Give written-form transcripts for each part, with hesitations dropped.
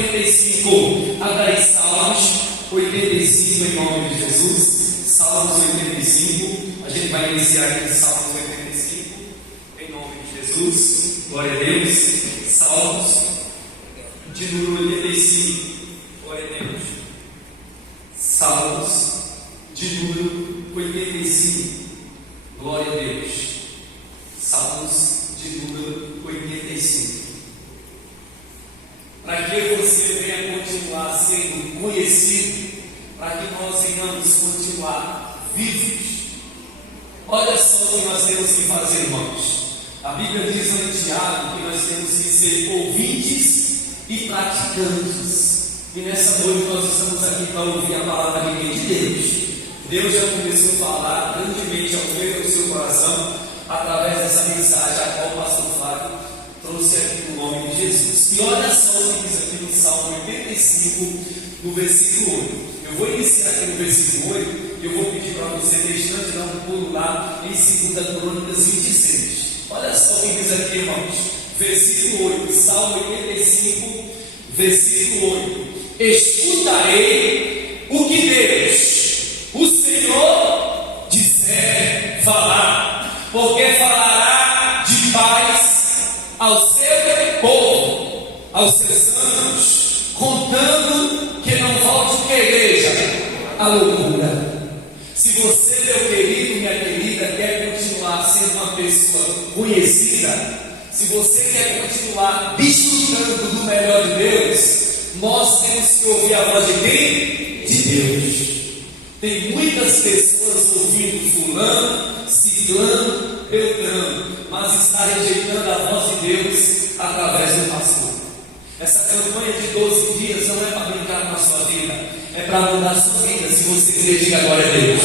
85. Abra aí Salmos 85 em nome de Jesus. Salmos 85. A gente vai iniciar aqui Salmos 85 em nome de Jesus. Glória a Deus. Salmos de número 85. Glória a Deus. Salmos de número 85. Glória a Deus. Salmos de número 85. Para que você venha continuar sendo conhecido, para que nós venhamos continuar vivos. Olha só o que nós temos que fazer, irmãos. A Bíblia diz em Tiago que nós temos que ser ouvintes e praticantes. E nessa noite nós estamos aqui para ouvir a palavra de Deus. Deus já começou a falar grandemente ao meio do seu coração, através dessa mensagem a qual o pastor Flávio trouxe aqui no nome de Jesus. E olha só o que diz aqui no Salmo 85, no versículo 8. Eu vou iniciar aqui no versículo 8 e eu vou pedir para você, deixando dar um pulo lá em 2 Crônicas 26. Olha só o que diz aqui, irmãos. Versículo 8, Salmo 85, versículo 8. Escutarei o que Deus, o Senhor, disser falar, porque falará de paz ao seu povo, aos seus santos, contando que não volte à igreja a loucura. Se você, meu querido, minha querida, quer continuar sendo uma pessoa conhecida, se você quer continuar desfrutando do melhor de Deus, nós temos que ouvir a voz de quem? De Deus. Tem muitas pessoas ouvindo fulano, ciclano, beltrano, mas está rejeitando a voz de Deus através do pastor. Essa campanha de 12 dias não é para brincar com a sua vida, é para mudar a sua vida. Se você quiser, diga glória a Deus.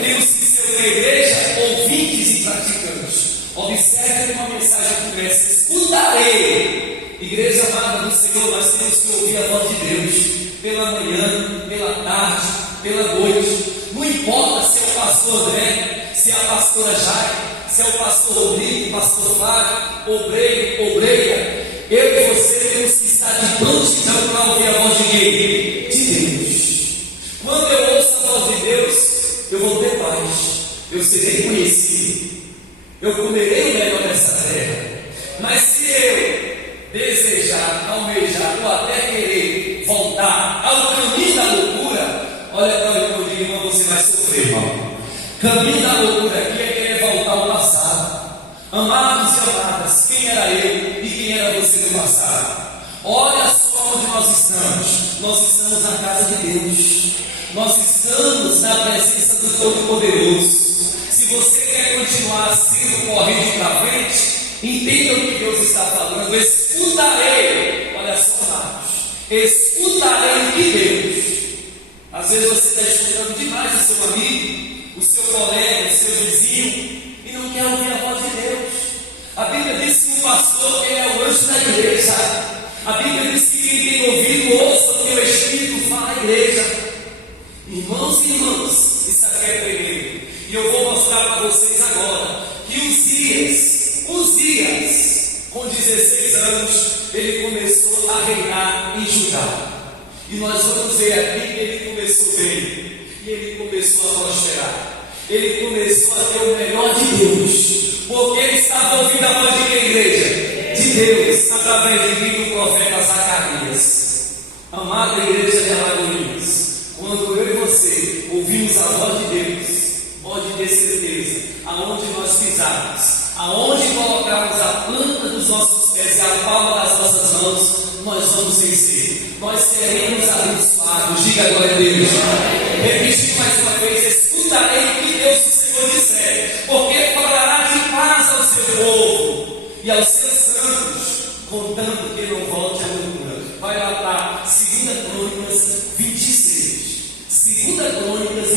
Temos que ser uma igreja ouvintes e praticantes. Observe uma mensagem que começa: escutarei. Igreja amada do Senhor, nós temos que ouvir a voz de Deus pela manhã, pela tarde, pela noite. Não importa se é o pastor André, se é a pastora Jai, se é o pastor Rodrigo, pastor Flávio, obreiro, obreira. Eu e você temos que estar de prontidão para ouvir a voz de quem? De Deus. Quando eu ouço a voz de Deus, eu vou ter paz, eu serei conhecido, eu comerei o melhor dessa terra. Mas se eu desejar, almejar ou até querer voltar ao caminho da loucura, olha para o irmão e irmã, você vai sofrer, irmão. Caminho da loucura aqui é querer voltar ao passado. Amados e amadas, quem era eu e quem era você no passado? Olha só onde nós estamos. Nós estamos na casa de Deus. Nós estamos na presença do Todo-Poderoso. Se você quer continuar sendo corrente para frente, entenda o que Deus está falando. Escutarei. Olha só, amados. Escutarei o que Deus. Às vezes você está escutando demais o seu amigo, o seu colega, o seu vizinho, e não quer ouvir a voz de Deus. A Bíblia diz que o pastor ele é o anjo da igreja. A Bíblia diz que quem tem ouvido ouça o que o Espírito fala à igreja. Irmãos e irmãs, isso aqui é primeiro. E eu vou mostrar para vocês agora que Uzias, com 16 anos, ele começou a reinar em Judá. E nós vamos ver aqui que ele começou bem. E ele começou a prosperar. Ele começou a ter o melhor de Deus. Porque ele estava ouvindo a voz de quem, igreja? De Deus, através de quem? Do profeta Zacarias. Amada igreja de Alagoinhas, quando eu e você ouvimos a voz de Deus, pode ter certeza, aonde nós pisarmos, aonde colocarmos a planta dos nossos pés e a palma das nossas mãos, nós vamos vencer. Nós seremos abençoados. Diga glória a Deus. Repetir mais uma vez: escutarei o que Deus, o Senhor, disser, porque falará de paz ao seu povo e aos seus santos, contando que não volte a loucura. Vai lá para 2 Crônicas 26. 2 Crônicas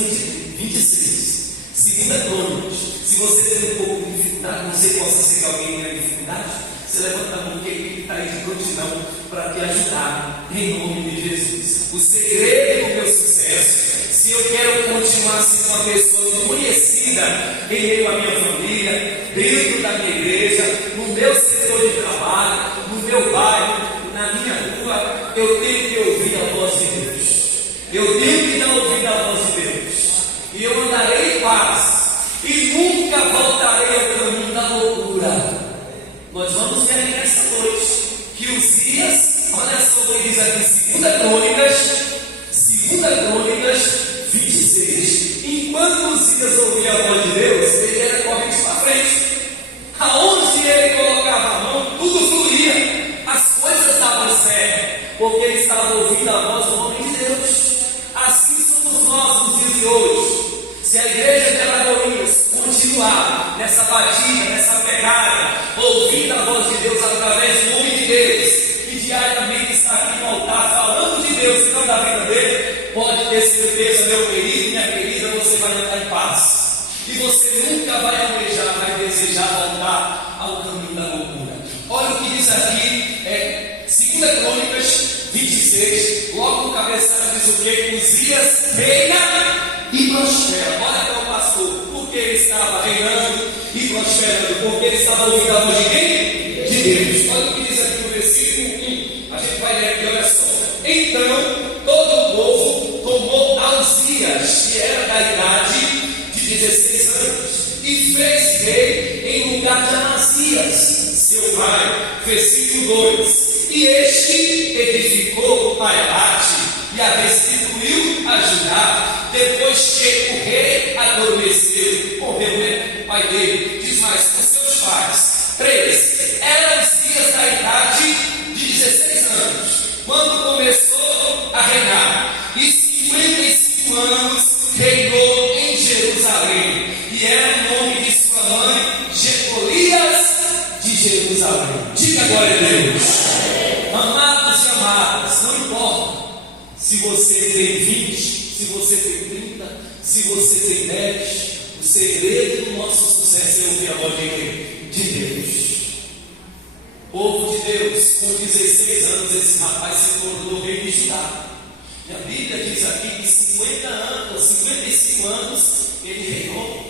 26. 2 Crônicas. Se você tem um pouco de dificuldade, não sei possa ser que alguém tenha dificuldade, você levanta a mão que ele está aí de prontidão para te ajudar, em nome de Jesus. O segredo do meu sucesso, se eu quero continuar sendo uma pessoa conhecida em meio à minha família, dentro da minha igreja, no meu setor de trabalho, no meu bairro, na minha rua, eu tenho que ouvir a voz de Deus. Eu tenho que dar ouvido à voz de Deus. E eu andarei em paz. E nunca voltarei ao caminho da loucura. Nós vamos ver aqui nessa noite que Uzias, olha só o que diz aqui, 2 Crônicas 26. Enquanto Uzias ouvia a voz de Deus, ele era corrente para frente. Aonde ele colocava a mão, tudo fluía. As coisas davam certo, porque ele estava ouvindo a voz do homem de Deus. Assim somos nós nos dias de hoje. Se a igreja de Alagoinhas continuar nessa batida, nessa pegada, ouvindo a voz de Deus através do homem de Deus, que diariamente está aqui no altar falando de Deus e não da vida dele, pode ter certeza, meu querido, minha querida, você vai andar em paz. E você nunca vai almejar, vai desejar voltar ao caminho da loucura. Olha o que diz aqui, 2 Crônicas 26, logo no cabeçalho diz o que? Uzias reina e prospera. Olha para o pastor, porque ele estava reinando e prosperando, porque ele estava ouvindo a voz de quem? De Deus. Olha o que diz aqui no versículo 1, a gente vai ler aqui, olha só. Então, todo o povo tomou a Uzias, que era da idade de 16 anos, e fez rei em lugar de Amazias, seu pai. Versículo 2. E este edificou a Elate e a restituiu a Judá, depois que o rei adormeceu, morreu o pai dele. Diz mais, com seus pais. 3. Era Uzias da idade de 16 anos, quando começou a reinar, e 55 anos reinou em Jerusalém, e era o nome de sua mãe Jecolias de Jerusalém. Diga glória a Deus. Amados e amadas, não importa se você tem 20, se você tem 30, se você tem 10, o segredo do nosso sucesso é ouvir a voz de Deus. Povo de Deus, com 16 anos, esse rapaz se tornou rei de Judá. E a Bíblia diz aqui que 50 anos, 55 anos, ele reinou.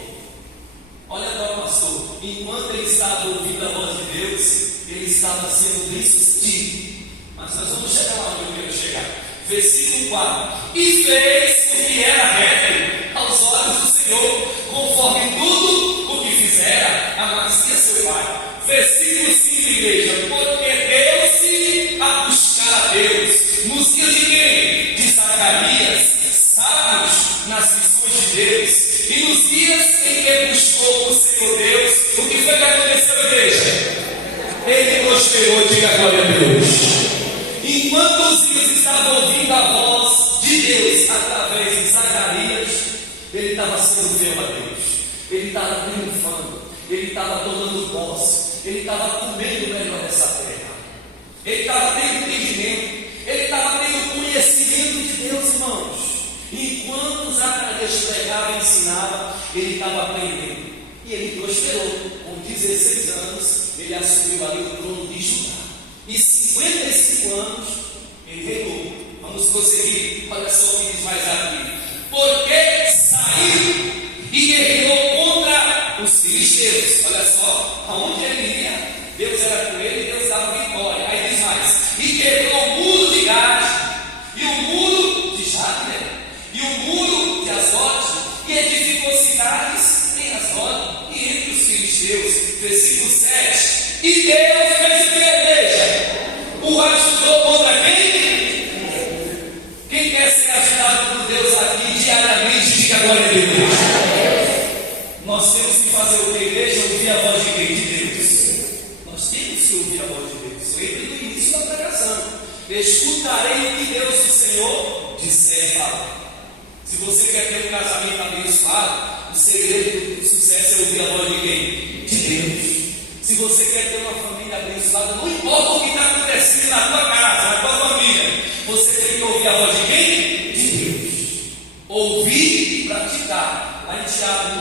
Olha agora, pastor, enquanto ele estava ouvindo a voz de Deus, ele estava sendo bem sucedido. Mas nós vamos chegar lá onde eu quero chegar. Versículo 4. E fez o que era reto aos olhos do Senhor, conforme tudo o que fizera Amazias seu pai. Versículo 5, igreja. Porque deu-se a buscar a Deus nos dias de quem? De Zacarias, sábios nas visões de Deus. E nos dias em que buscou o Senhor Deus, o que foi que aconteceu, igreja? Ele prosperou, diga glória a Deus. Enquanto Uzias estava ouvindo a voz de Deus através de Zacarias, ele estava sendo fiel a Deus, ele estava triunfando, ele estava tomando posse, ele estava comendo o melhor dessa terra, ele estava tendo entendimento, ele estava tendo conhecimento de Deus, irmãos. Enquanto Zacarias pregava e ensinava, ele estava aprendendo, e ele prosperou. Com 16 anos, ele assumiu ali o trono de Judá. E 55 anos ele reinou. Vamos prosseguir. Olha só o que diz mais aqui. Porque saiu e guerreou contra os filisteus. Olha só, aonde ele ia, Deus era com ele e Deus dava vitória. Aí diz mais: e quebrou o muro de Gade, e o muro de Jabne, e o muro de Azote, e edificou cidades em Azote e entre os filisteus. Versículo 7. E Deus fez o que, igreja? O ajudou contra quem? Quem quer ser ajudado por Deus aqui diariamente, diga glória a Deus. Nós temos que fazer o que, igreja? Ouvir a voz de quem? De Deus. Nós temos que ouvir a voz de Deus. Lembre do início da pregação. Escutarei o que Deus, o Senhor, disser falar. Se você quer ter um casamento abençoado, o segredo do sucesso é ouvir a voz de quem? De Deus. Se você quer ter uma família abençoada, não importa o que está acontecendo na tua casa, na tua família, você tem que ouvir a voz de quem? De Deus. Ouvir e praticar. Lá em Tiago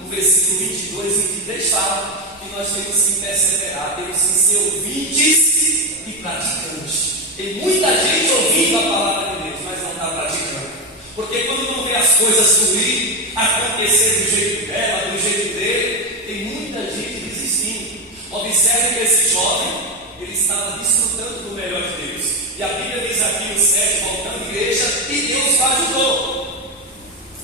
1, no versículo 22 e 23 fala que nós temos que perseverar, temos que ser ouvintes e praticantes. Tem muita gente ouvindo a palavra de Deus, mas não está praticando. Porque quando não vê as coisas fluir, acontecer do jeito dela, do jeito dele, tem muita gente desistindo. Observe que esse jovem, ele estava desfrutando do melhor de Deus. E a Bíblia diz aqui o Sérgio voltando à igreja, e Deus o ajudou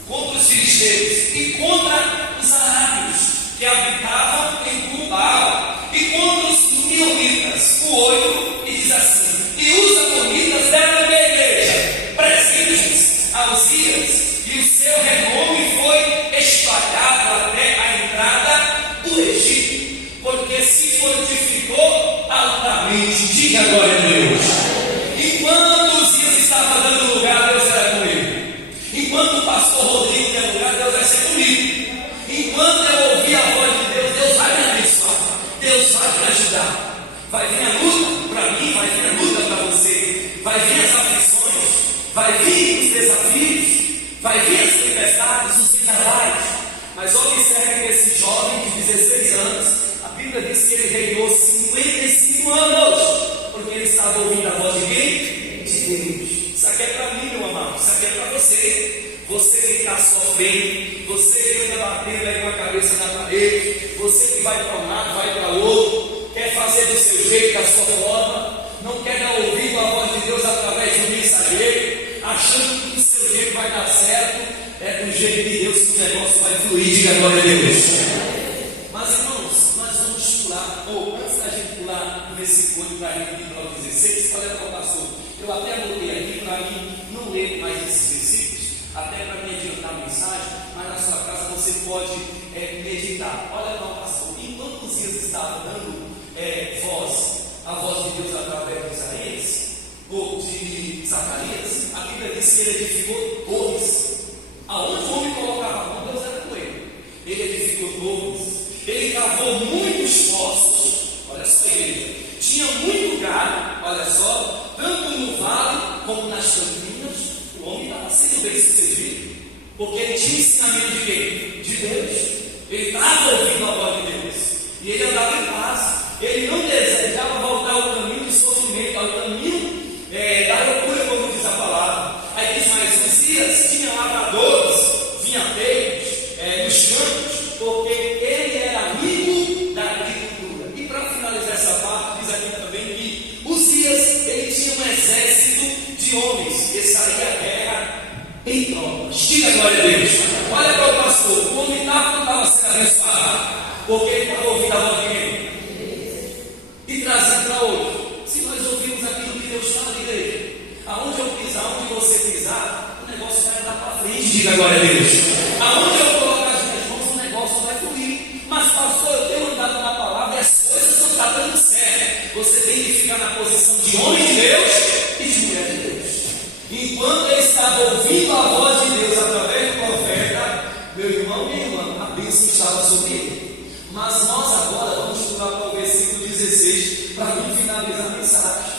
contra os filisteus e contra os arábios que habitavam em Gubal, e contra os mionitas. O 8, e diz assim: e os amonitas deram da igreja presentes a Uzias, e o seu renome foi espalhado até a entrada do Egito, porque se fortificou altamente. Diga glória a Deus. Enquanto Uzias estava dando lugar, Deus era com ele. Enquanto o pastor Rodrigo der lugar, Deus vai ser comigo. Enquanto eu ouvir a voz de Deus, Deus vai me abençoar, Deus vai me ajudar. Vai vir a luta para mim, vai vir a luta para você, vai vir as aflições, vai vir os desafios, vai vir as tempestades, os vendarais. Mas observe que esse jovem de 16 anos, a Bíblia diz que ele reinou 55 anos, porque ele estava ouvindo a voz de quem? De Deus. Isso aqui é para mim, meu amado, isso aqui é para você. Você que está sofrendo, você que está batendo aí com a cabeça na parede, você que vai para um lado, vai para o outro, quer fazer do seu jeito, da sua forma, não quer dar ouvido à voz de Deus através de um mensageiro, achando que do seu jeito vai dar certo. É do jeito de Deus que o negócio vai fluir. Diga glória a Deus. Mas irmãos, nós vamos pular, ou antes da gente pular no versículo 8 para a gente ir para o 16, olha para o pastor, eu até anotei aqui para mim não ler mais esses versículos, até para me adiantar a mensagem, mas na sua casa você pode meditar. Olha para o pastor, enquanto os dias estavam dando a voz de Deus através de Isaías, ou de Zacarias, a Bíblia diz que ele edificou torres. Aonde o homem colocava a mão, Deus era com ele. Ele edificou torres, ele cavou muitos poços. Olha só, igreja, tinha muito gado, olha só, tanto no vale como nas campinas. O homem estava sendo bem sucedido, porque ele tinha ensinamento de quem? De Deus. Ele estava ouvindo a voz de Deus, e ele andava em paz. Ele não desejava voltar ao caminho do sofrimento, ao caminho da loucura, como diz a palavra. Aí diz mais: Uzias tinha lavradores, vinhateiros nos campos, porque ele era amigo da agricultura. E para finalizar essa parte, diz aqui também que Uzias, ele tinha um exército de homens que saía à guerra em tropas. Diga glória a Deus. Olha para o pastor, o homem não estava sendo abençoado, porque ele estava ouvindo a voz de quem? E trazendo para hoje. Se nós ouvirmos aquilo que Deus fala de igreja, aonde eu pisar, onde você pisar, o negócio vai andar para frente. Diga glória a Deus. Aonde eu colocar as minhas mãos, o negócio vai fluir. Mas pastor, eu tenho andado na palavra e as coisas não estão dando certo. Você tem que ficar na posição de homem de Deus e de mulher de Deus. Enquanto ele estava ouvindo a voz de Deus através do profeta, meu irmão, minha irmã, a bênção estava sobre ele. Mas nós agora vamos pular para o versículo 16 para finalizar a mensagem,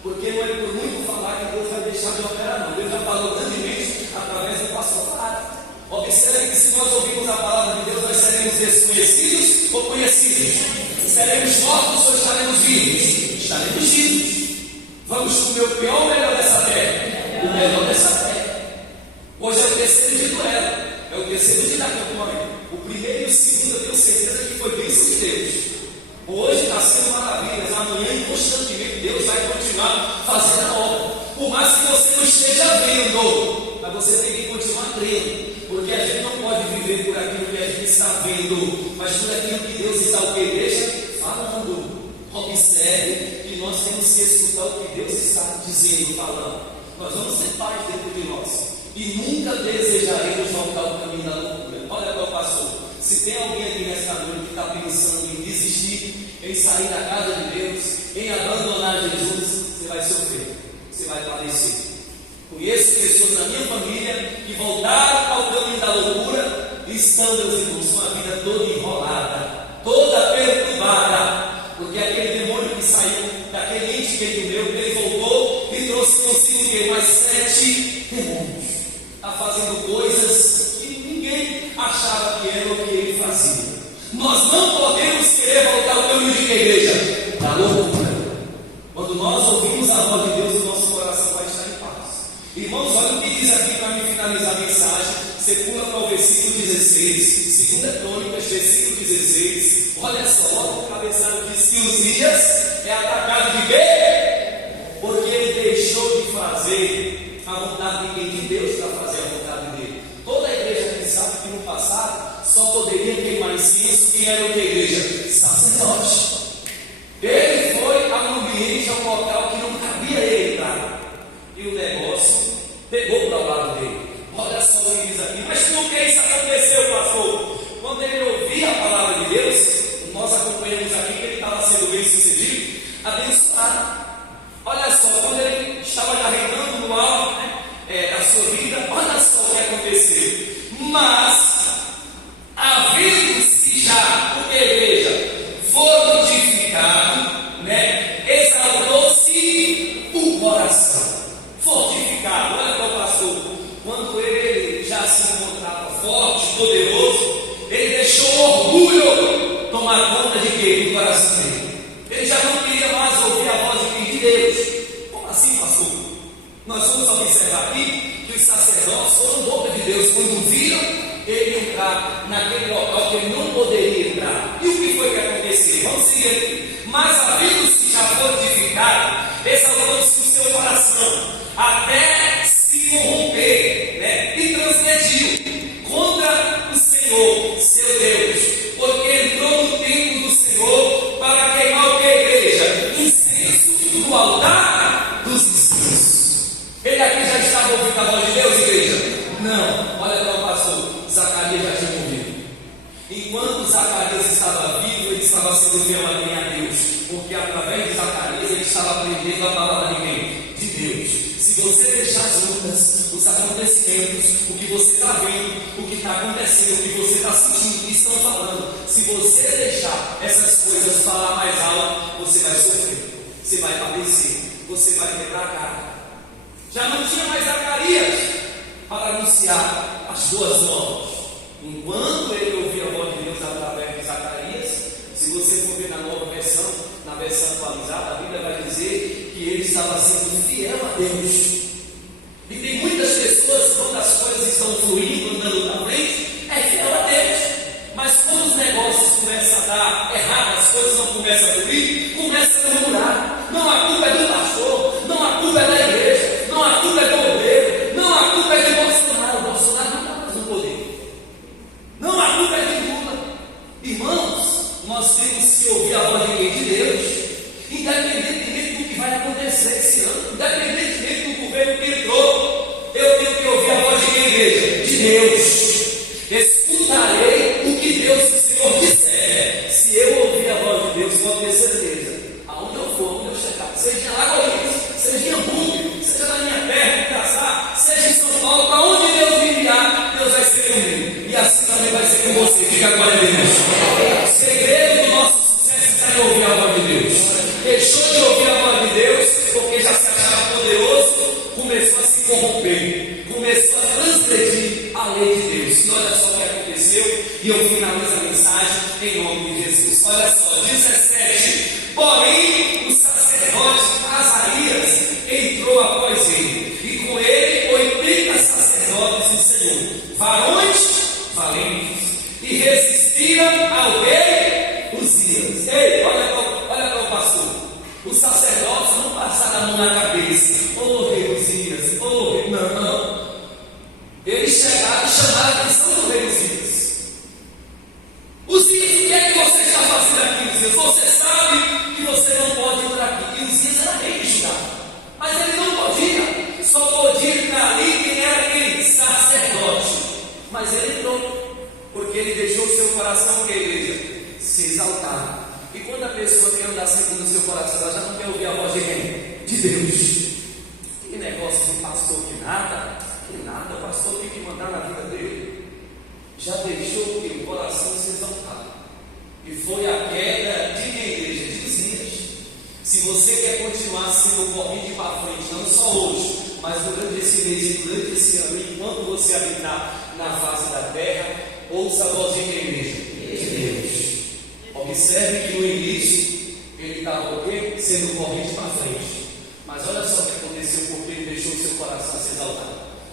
porque não é por muito falar que Deus vai deixar de operar, não. Deus já falou grandemente através do pastor Fábio. Observe que se nós ouvirmos a palavra de Deus, nós seremos desconhecidos ou conhecidos? Seremos mortos ou estaremos vivos? Estaremos vivos. Vamos comer o pior ou o melhor dessa terra? O melhor dessa terra. Hoje é o terceiro dia do elo, é o terceiro dia da campanha. O primeiro e o segundo eu tenho certeza que foi bênção de Deus. Hoje está sendo maravilhas, amanhã e constantemente Deus vai continuar fazendo a obra. Por mais que você não esteja vendo, mas você tem que continuar crendo, porque a gente não pode viver por aquilo que a gente está vendo, mas por aquilo que Deus está o que deixa falando. Observe que nós temos que escutar o que Deus está dizendo, falando. Nós vamos ter paz dentro de nós e nunca desejaremos voltar ao caminho da loucura. Olha para o pastor, se tem alguém aqui nesta noite que está pensando em desistir, em sair da casa de Deus, em abandonar Jesus, você vai sofrer, você vai padecer. Conheço pessoas na minha família que voltaram ao caminho da loucura e estão, meus irmãos, com a vida toda enrolada, toda perturbada, porque aquele demônio que saiu daquele ente querido meu, ele voltou e trouxe consigo mais 7 demônios. Está fazendo coisas que ninguém achava que era o que ele fazia. Nós não podemos querer voltar ao caminho de igreja da loucura. Quando nós ouvimos a voz de Deus, o nosso coração vai estar em paz. Irmãos, olha o que diz aqui para me finalizar a mensagem. Você pula para o versículo 16, 2 Crônicas, versículo 16. Olha só, logo o cabeçalho diz que Uzias é atacado de quê? Porque ele deixou de fazer a vontade de ninguém, de Deus, para fazer a vontade dele. Toda a igreja que sabe que no passado só poderia queimar incenso quem era o que igreja? Sacerdote. Ele foi a um ambiente, a um local que não cabia ele entrar. E o negócio pegou para o lado dele. Olha só o que diz aqui. Mas por que isso aconteceu, pastor? Quando ele ouvia a palavra de Deus, nós acompanhamos aqui que ele estava sendo bem sucedido, abençoado. Olha só, quando ele estava carregando no alto da sua vida, olha só o que aconteceu. Mas, havendo-se já, porque veja, fortificado, exaltou-se o coração. Fortificado, olha para o pastor. Quando ele já se encontrava forte, poderoso, ele deixou o orgulho tomar conta de quê? Do coração dele. Ele já não queria mais ouvir a voz de Deus. Como assim, pastor? Nós vamos observar aqui que os sacerdotes foram boca de Deus quando viram ele entrar naquele local que ele não poderia entrar. E o que foi que aconteceu? Vamos seguir aqui. Mas havendo-se já fortificado, exaltou-se o seu coração até se corromper, e transgrediu contra o Senhor, seu Deus, porque entrou no templo do Senhor para queimar o que, igreja? Incenso no altar dos incensos. Ele aqui já estava ouvindo a voz de Deus, igreja? Não, olha para o pastor, Zacarias já tinha morrido. Enquanto Zacarias estava vivo, ele estava sendo fiel a Deus, porque através de Zacarias ele estava aprendendo a palavra de quem? De Deus. Se você deixar as lutas, os acontecimentos, o que você está vendo, o que está acontecendo, o que você está sentindo, o que estão falando, se você deixar essas coisas falar mais alto, você vai sofrer, você vai padecer, você vai quebrar a cara. Já não tinha mais Zacarias para anunciar as boas novas. Enquanto ele ouvia a voz de Deus através de Zacarias, se você for ver na nova versão, na versão atualizada, a Bíblia vai dizer que ele estava sendo fiel a Deus. E tem muitas pessoas, quando as coisas estão fluindo, andando na frente, é fiel a Deus. Mas quando os negócios começam a dar errado, as coisas não começam a fluir, começa a murmurar. Não, a culpa é do pastor, não, a culpa é da igreja, não, a culpa é do governo, não, a culpa é de Bolsonaro. O Bolsonaro não está mais no poder. Não, a culpa é de Lula. Irmãos, nós temos que ouvir a voz de quem? De Deus. Independentemente do que vai acontecer esse ano, independentemente do governo que entrou, eu tenho que ouvir a voz de quem, igreja? De Deus. Escutarei o que Deus, o Senhor, disser. Se eu ouvir a voz de Deus, pode ter certeza, aonde eu for, onde eu chegar, seja em Alagoas, seja em Hamburgo, seja na minha terra, em Caçar, seja em São Paulo, para onde Deus me enviar, Deus vai ser comigo. E assim também vai ser com você. Diga agora a Deus. O segredo do nosso sucesso está em ouvir a voz de Deus. Deixou de ouvir a voz de Deus, porque já se achava poderoso, começou a se corromper, começou a transgredir a lei de Deus. E olha só o que aconteceu, e eu finalizo a mensagem em nome de Jesus. Olha só, 17. Porém, o sacerdote Azarias entrou após ele, e com ele 80 sacerdotes do Senhor, varões valentes, e resistiram ao rei Uzias. Ei, olha para o pastor. Os sacerdotes não passaram a mão na cabeça. Ô rei Uzias, ô rei. Não. Eles chegaram e chamaram a atenção do rei Uzias. Uzias, o que é que você está fazendo aqui, Uzias? Você sabe que você não pode entrar aqui. E Uzias era rei de Judá, mas ele não podia. Só podia entrar ali quem era quem? Sacerdote. Mas ele entrou, porque ele deixou o seu coração, que a igreja, se exaltar. E quando a pessoa quer andar segundo o seu coração, ela já não quer ouvir a voz de quem? De Deus. Que negócio de pastor que nada, o pastor tem que mandar na vida dele. Já deixou o coração se exaltar. E foi a queda de quem, igreja? De Uzias. Se você quer continuar sendo corrente para frente, não só hoje, mas durante esse mês e durante esse ano, enquanto você habitar na face da terra, ouça a voz de quem, igreja? De Deus. Observe que no início ele estava o quê? Sendo corrente para frente. Mas olha só o que aconteceu, porque ele deixou o seu coração se exaltar.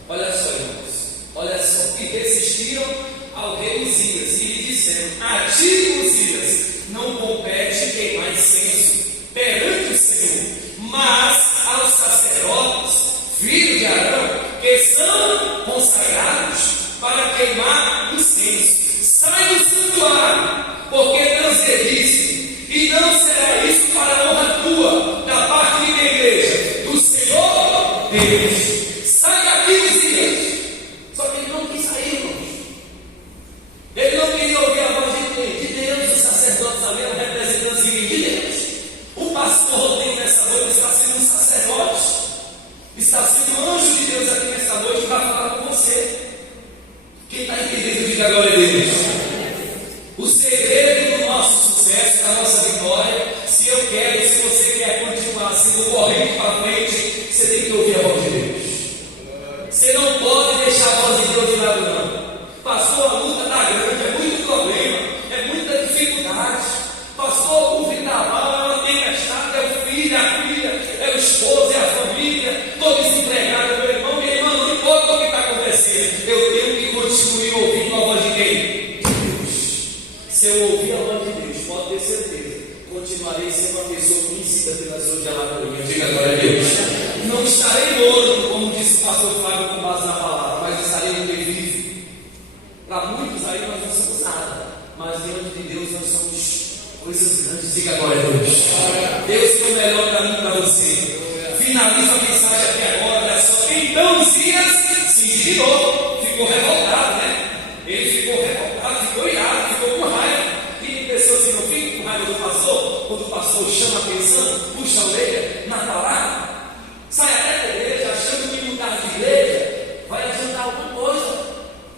Olha só, irmãos. Olha só. E resistiram ao rei Uzias e lhe disseram: a ti, Uzias, não compete queimar incenso perante o Senhor, mas aos sacerdotes, filhos de Arão, que são consagrados para queimar incenso. Sai do santuário, porque transgrediste, e não será isso para a honra tua, da parte de minha igreja, do Senhor Deus. Sai daqui, Uzias. Só que ele não quis sair, irmãos. Ele não queria ouvir a voz de Deus. Os sacerdotes ali eram representantes de Deus. O pastor Rodrigo nessa noite está sendo um sacerdote, está sendo um anjo de Deus aqui nessa noite para falar com você. Quem está entendendo, diga glória a Deus. O segredo do nosso sucesso, da nossa vitória, se eu quero, se você quer continuar sendo corrente para frente, você tem que ouvir a voz de Deus. Você não pode deixar a voz de Deus de lado, não. Pastor, a luta está grande, é muito problema, é muita dificuldade. Pastor, o vendaval é uma tempestade, é o filho, a filha, é o esposo, é a família, estou desempregado, meu irmão, minha irmã, não importa o que está acontecendo, eu tenho que continuar ouvindo a voz de quem? Se eu ouvir a voz de Deus, pode ter certeza, continuarei sendo uma pessoa conhecida pelas suas de Alagoinha. Diga glória a Deus. Não estarei morto, como disse o pastor Fábio, com base na palavra, mas estarei no vivo. Para muitos aí nós não somos nada, mas diante de Deus nós somos coisas grandes. Diga glória a Deus. Deus tem o melhor caminho para você. Finaliza a mensagem aqui agora, olha só. Então Uzias se indignou, ficou revoltado, né? Ele ficou revoltado, ficou irado, ficou com raiva. E tem pessoas que não ficam com raiva do pastor, quando o pastor chama a atenção, puxa a orelha, na palavra, sai até da igreja, achando que mudar de igreja vai adiantar alguma coisa.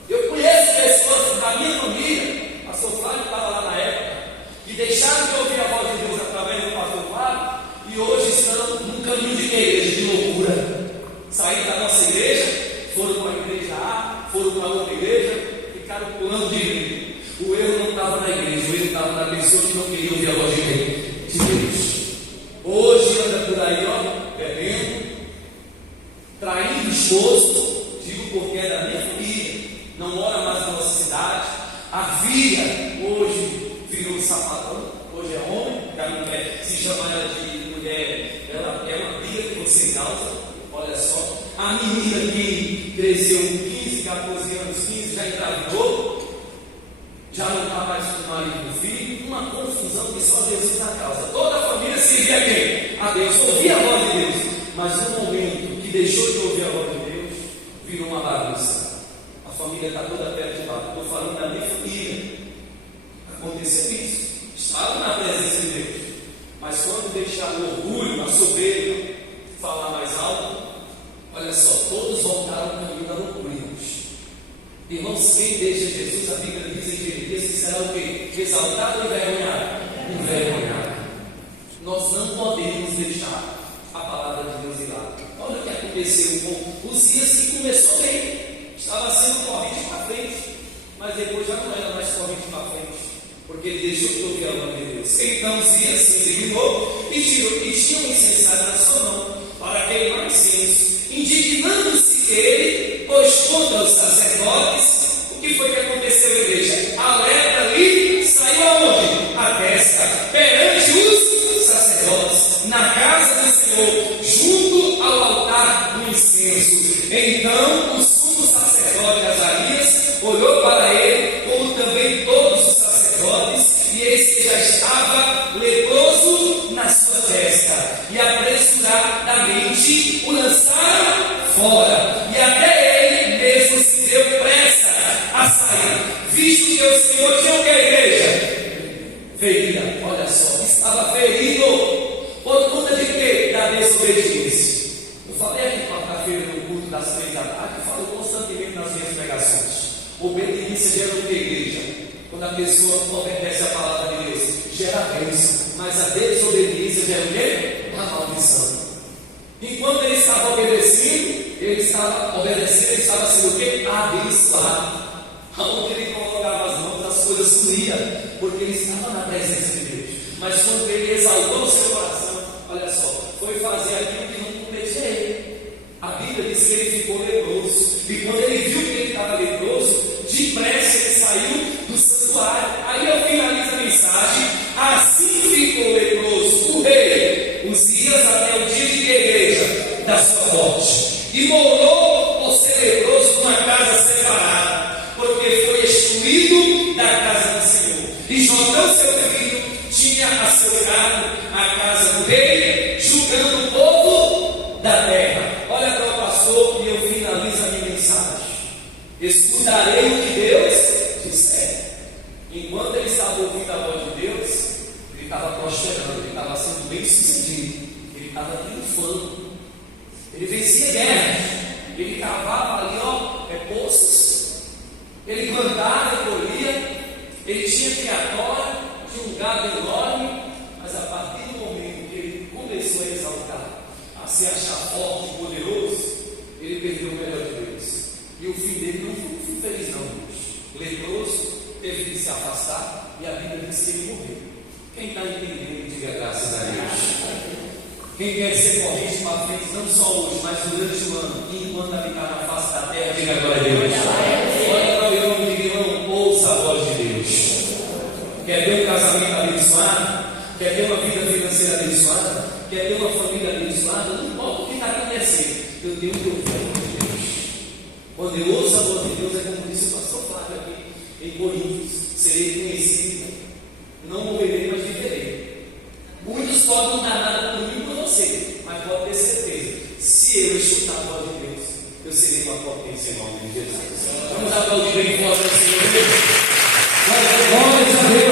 Eu conheço pessoas da minha família, pastor Flávio estava lá na época, que deixaram de ouvir a voz de Deus através do pastor Flávio, e hoje estão num caminho de igreja, de loucura. Saíram da nossa igreja, foram para a igreja A, foram para outra igreja, ficaram pulando de igreja. O erro não estava na igreja, o erro estava na pessoa que não queria ouvir a voz de Deus. Hoje anda por aí, ó, bebendo, traindo o esposo, digo porque é da minha família, não mora mais na nossa cidade. A filha hoje virou um sapatão, hoje é homem, que a mulher se chama ela de mulher, ela é uma briga que você causa. Olha só, a menina que cresceu com 15, 14 anos, 15, já engravidou, já não está mais com o marido e o filho, uma confusão que só Jesus na causa. Toda a família servia a quem? A Deus, ouvia a voz de Deus, mas no momento que deixou de ouvir a voz de Deus, virou uma bagunça. A família está toda perturbada. Estou falando da minha família. Aconteceu isso, estava na presença de Deus, mas quando deixaram o orgulho, a soberba falar mais alto, olha só, todos voltaram ao caminho da loucura, irmãos. Irmãos, quem deixa Jesus, a Bíblia diz em Jeremias que será o quê? Exaltado ou envergonhado? Envergonhado. Nós não podemos deixar a palavra de Deus ir lá. Olha o que aconteceu com Uzias, que começou bem, estava sendo corrente para frente, mas depois já não era mais corrente para frente, porque ele deixou de ouvir a voz de Deus. Então Uzias se indignou e tinha um incensário na sua mão para queimar incenso, indignando-se ele, pois contra os sacerdotes. O que foi que aconteceu, igreja? A lepra ali saiu aonde? A testa, perante os sacerdotes, na casa do Senhor, junto ao altar do incenso. Então o sumo sacerdote Azarias olhou para ele, como também todos os sacerdotes, e eis que já estava leproso na sua testa, e apressuradamente o lançaram fora, e até ele mesmo se deu pressa a sair, visto que o Senhor tinha o que, a igreja? Ferida, olha só, estava ferido, por conta de quê? Da desobediência. Eu falei aqui quarta-feira no culto das 3 da tarde, eu falo constantemente nas minhas pregações. Obediência gera o que, igreja? Quando a pessoa obedece a palavra de Deus, gera bênção, mas a desobediência gera o quê? Uma maldição. Enquanto ele estava obedecendo, ele estava sendo o quê? Abençoado. Aonde ele colocava as mãos, as coisas sumiam, porque ele estava na presença de Deus. Mas quando ele exaltou o seu coração, olha só, foi fazer aquilo que não competia ele. A Bíblia diz que ele ficou leproso, e quando ele viu que ele estava leproso, depressa ele saiu do santuário. Aí eu finalizo a mensagem. Assim ficou leproso o rei Uzias até o dia de igreja da sua morte, e morou por leproso numa casa separada, porque foi excluído da casa do Senhor. E Jotão, seu filho, tinha a seu cargo a casa do rei, julgando o povo da terra. Olha para o pastor e eu finalizo a minha mensagem. Escutarei o que Deus disser. Enquanto ele estava ouvindo a voz de Deus, ele estava prosperando, ele estava sendo bem sucedido, ele estava triunfando, ele vencia guerras, ele cavava ali, poços, ele plantava e colhia, ele tinha criatório, tinha um gado enorme, mas a partir do momento que ele começou a exaltar, a se achar forte e poderoso, ele perdeu o melhor de Deus. E o fim dele não foi um fim feliz, não, Deus. Leproso, teve que se afastar e a Bíblia diz que ele morreu. Quem está entendendo, diga graças a Deus. Quem quer ser corrente para frente, não só hoje, mas durante o ano, enquanto habitar na face da terra, diga glória a Deus. Olha para o irmão e diga, irmão, ouça a voz de Deus. Quer ter um casamento abençoado? Quer ter uma vida financeira abençoada? Quer ter uma família abençoada? Não importa o que está acontecendo, eu tenho que ouvir a voz de Deus. Quando eu ouço a voz de Deus, é como disse o pastor Flávio aqui em Coríntios: serei conhecido, não morrerei, mas viverei. Muitos podem não dar nada por mim e por você, mas pode ter certeza, se eu escutar a voz de Deus, eu serei uma potência em nome de Jesus. Vamos aplaudir bem forte ao Senhor. Glória a Deus.